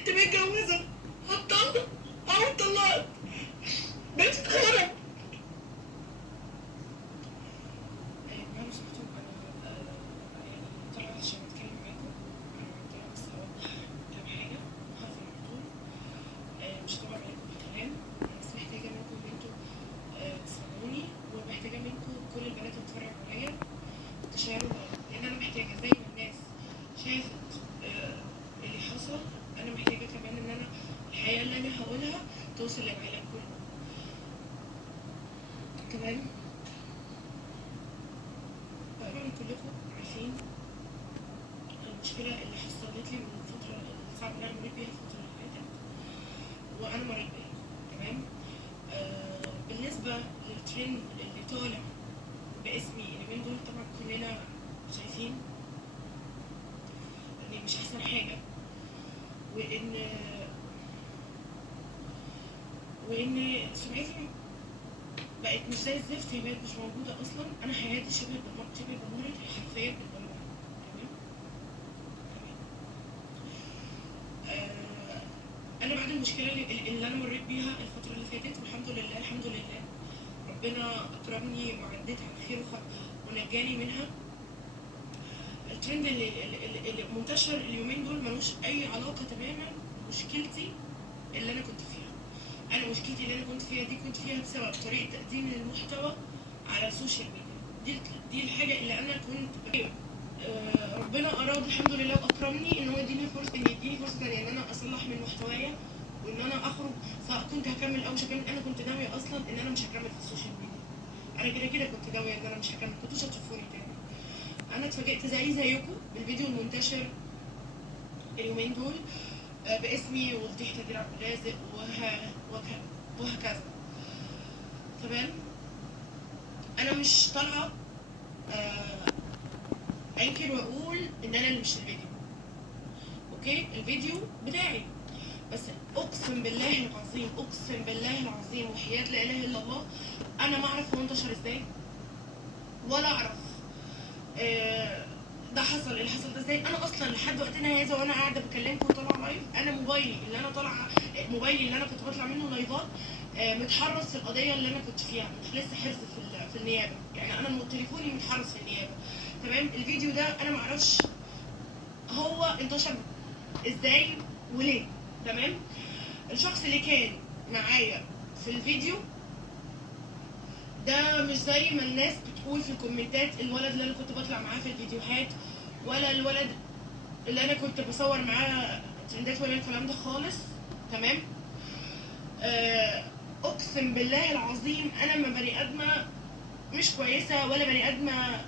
انت متجوزه هتطلق او اتطلقت بنت اتخرج. معلش مكتوب انا يعني طلعت عشان اتكلم معاكم. انا قلت بس اوضح كام حاجه هقفل على طول. مش هطول عليكم في الكلام. انا بس محتاجه منكم ان انتوا تسمعوني، ومحتاجه منكم كل البنات اللي بتتفرج عليا تشيروا لان انا محتاجه زي ما الناس شافت اللي حصل، انا محتاجه كمان ان انا الحقيقه اللي انا هقولها توصل للعالم كله. كمان طبعا كلكم عارفين المشكله اللي حصلت لي من الفتره الصعبه اللي انا مريت بيها الفتره اللي فاتت، وانا مريت بيها. تمام. بالنسبه للترند اللي طالع باسمي اليومين دول، طبعا كلنا شايفين ان مش احسن حاجه، وان سمعتي بقت مش زي الزفت، هي بقت مش موجوده اصلا. انا حياتي شبه دمرت حرفيا بالدمار. تمام. انا بعد المشكله اللي انا مريت بيها الفتره اللي فاتت، والحمد لله الحمد لله ربنا اكرمني وعديت على خير ونجاني منها. الترند اللي منتشر اليومين دول ملوش اي علاقه تماما بمشكلتي اللي انا كنت فيها. انا مشكلتي اللي انا كنت فيها بسبب طريقه تقديم المحتوى على السوشيال ميديا. دي الحاجه اللي انا كنت ربنا اراد الحمد لله واكرمني ان هو يديني فرصه ثانيه ان انا اصلح من محتوايا، وان انا اخرج. سواء كنت هكمل او مش هكمل، انا كنت ناويه اصلا ان انا مش هكمل في السوشيال ميديا. انا كده كنت ناويه ان انا مش هكمل، كنتوش هتشوفوني تاني. انا اتفاجئت زيكم بالفيديو المنتشر اليومين دول باسمي وفضيحة تدير عبد الرازق وهكذا. تمام. انا مش طالعه انكر واقول ان انا اللي مش الفيديو. اوكي، الفيديو بتاعي، بس اقسم بالله العظيم وحياة لا اله الا الله انا ما اعرف هو انتشر ازاي، ولا اعرف ده حصل اللي حصل ده ازاي. انا اصلا لحد وقتنا هذا وانا قاعده بكلمكم وطالعه لايف، انا موبايلي اللي انا كنت بطلع منه لايفات متحرص في القضيه اللي انا كنت فيها، مش لسه حرز في النيابه. يعني انا تليفوني متحرص في النيابه. تمام. الفيديو ده انا معرفش هو انتشر ازاي وليه. تمام. الشخص اللي كان معايا في الفيديو ده مش زي ما الناس بتقول في الكومنتات، الولد اللي انا كنت بطلع معاه في الفيديوهات، ولا الولد اللي انا كنت بصور معاه ترندات، ولا الكلام ده خالص. تمام. اقسم بالله العظيم انا ما بني ادمه مش كويسه، ولا بني ادمه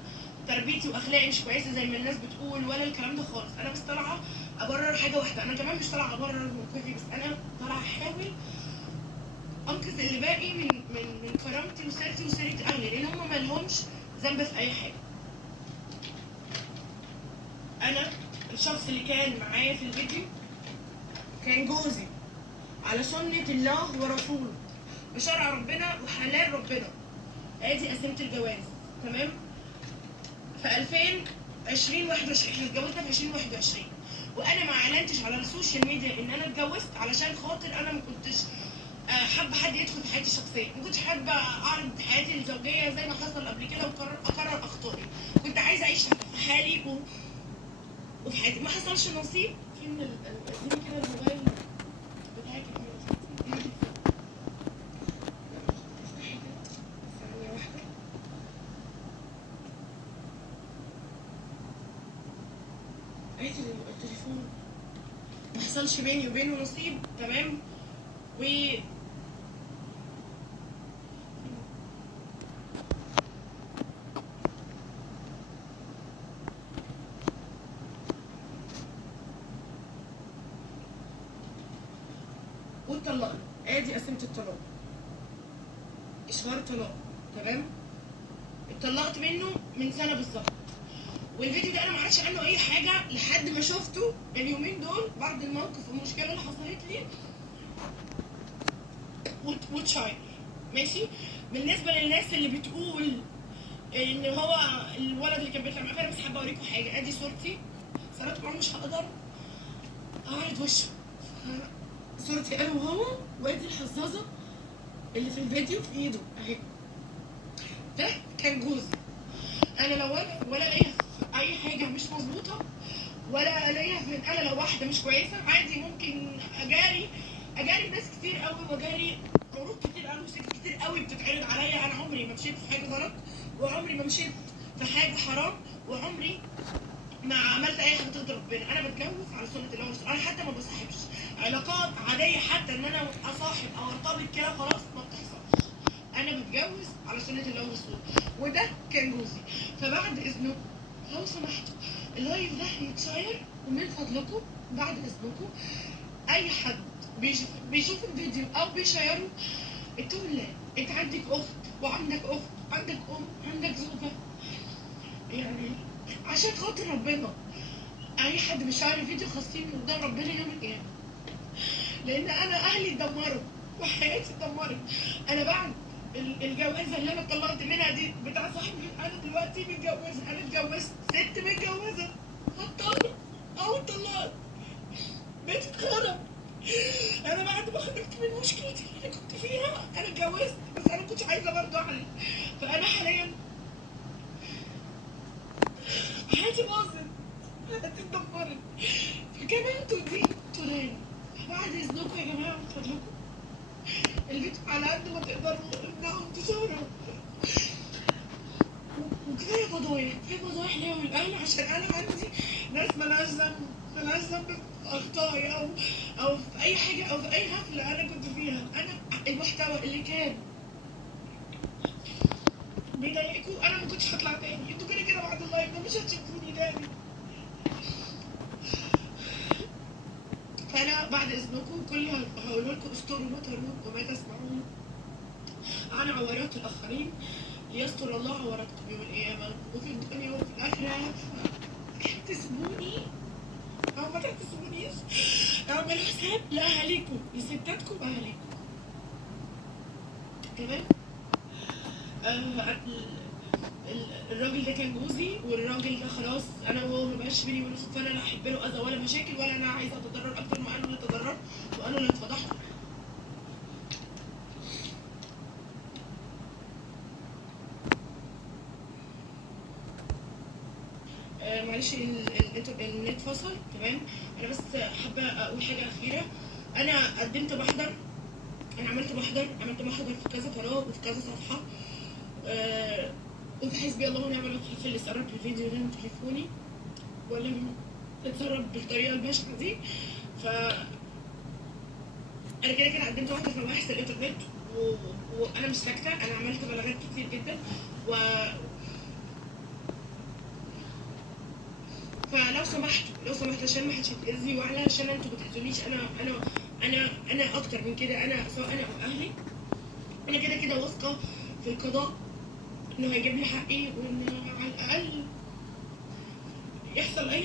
تربيتي واخلاقي مش كويسه زي ما الناس بتقول، ولا الكلام ده خالص. انا بس طالعه ابرر حاجه واحده. انا كمان مش طالعه ابرر موقفي، بس انا طالعه احاول انقذ اللي باقي من كرامتي وسيرتي وسيره اهلي، لان هم ما لهمش ذنب في اي حاجه. انا الشخص اللي كان معايا في الفيديو كان جوزي على سنه الله ورسوله، بشرع ربنا وحلال ربنا. ادي قسيمه الجواز. تمام. في 2021 احنا اتجوزنا في 2021، وانا ما اعلنتش على السوشيال ميديا ان انا اتجوزت علشان خاطر انا ما كنتش حابه حد يدخل في حياتي الشخصيه، ما كنتش حابه اعرض حياتي الزوجيه زي ما حصل قبل كده واكرر اخطائي. كنت عايزه اعيش في حالي وفي حياتي. ما حصلش نصيب. فين اديني كده الموبايل بتاعك ثانيه واحده. عايز التليفون. ما حصلش بيني وبينه نصيب. تمام. و واتطلقنا. ادي قسيمه الطلاق، اشهار طلاق. تمام. اتطلقت منه من سنه بالظبط. والفيديو ده انا معرفش عنه اي حاجه لحد ما شفته اليومين دول بعد الموقف والمشكله اللي حصلت لي وتشاير. ماشي. بالنسبه للناس اللي بتقول ان هو الولد اللي كان بيطلع معايا، انا بس حابه اوريكم حاجه. ادي صورتي، صورته معاه مش هقدر اعرض وشه. صورتي انا وهو، وادي الحظاظه اللي في الفيديو في ايده اهي. ده كان جوزي. انا لو انا ولا ليا في اي حاجه مش مظبوطه، ولا ليا في انا لو واحده مش كويسه عادي ممكن اجاري ناس كتير قوي، واجاري عروض كتير قوي، وست كتير قوي بتتعرض عليا. انا عمري ما مشيت في حاجه غلط، وعمري ما مشيت في حاجه حرام، وعمري ما عملت اي حاجه تغضب ربنا. انا بتجوز على سنه الله والرسول. انا حتى ما بصاحبش علاقات عاديه، حتى ان انا اصاحب او ارتبط كده خلاص ما بتحصلش. انا بتجوز على سنه الله والرسول، وده كان جوزي. فبعد اذنكم لو سمحتوا اللايف ده يتشير، ومن فضلكم بعد اذنكم اي حد بيشوف الفيديو او بيشيره اتقوا الله. انت عندك اخت وعندك اخت، عندك ام، عندك زوجه، يعني عشان خاطر ربنا اي حد بيشير الفيديو خاصين من قدام ربنا يوم القيامه. لان انا اهلي اتدمروا وحياتي اتدمرت. انا بعد الجوازه اللي انا اتطلقت منها دي بتاع صاحبي، انا دلوقتي متجوزه. انا اتجوزت ست متجوزه، هتطلق او اتطلقت، بيتي اتخرب. انا بعد ما خرجت من مشكلتي اللي انا كنت فيها انا اتجوزت، بس انا كنتش عايزه برضه اعلن. فانا حاليا حياتي باظت، حياتي اتدمرت. فكمان انتوا دي توراني. بعد اذنكم يا جماعه من فضلكم الفيديو على قد ما تقدروا امنعوا انتشاره. وكفايه فضايح، كفايه فضايح ليا والاهل، عشان انا عندي ناس ملهاش ذنب، ملهاش ذنب في اخطائي او في اي حاجه او في اي حفله انا كنت فيها. انا المحتوى اللي كان بيضايقكم انا ما كنتش هطلع تاني. انتوا كده كده بعد اللايف ده مش هتشوفوني تاني. فانا بعد اذنكم كل هقول لكم استروا ما ترون وما تسمعون عن عورات الاخرين، ليستر الله عوراتكم يوم القيامه وفي الدنيا وفي الاخره. تحتسبوني او ما تحتسبونيش، اعملوا حساب لاهاليكم، لستاتكم واهاليكم. تمام. الراجل ده كان جوزي، والراجل ده خلاص انا وهو مبقاش بيني وبينه صدفه. انا لا احب له اذى ولا مشاكل، ولا انا عايزه اتضرر اكتر ما انا اللي اتضررت وانا اللي اتفضحت. معلش النت فصل. تمام. انا بس حابه اقول حاجه اخيره. انا قدمت محضر، انا عملت محضر في كذا قناه وفي كذا صفحه. قلت حسبي الله ونعم الوكيل في اللي سرب الفيديو ده من تليفوني، ولا اتسرب بالطريقه البشعه دي. ف انا كده كده قدمت واحده في مباحث الانترنت، وانا مش ساكته. انا عملت بلاغات كتير جدا، فلو سمحتوا عشان ما حدش يتاذي، وعلشان انتوا ما تاذونيش. انا اكتر من كده. انا سواء انا او اهلي، انا كده كده واثقه في القضاء انه هيجيب لي حقي، وان على الاقل يحصل اي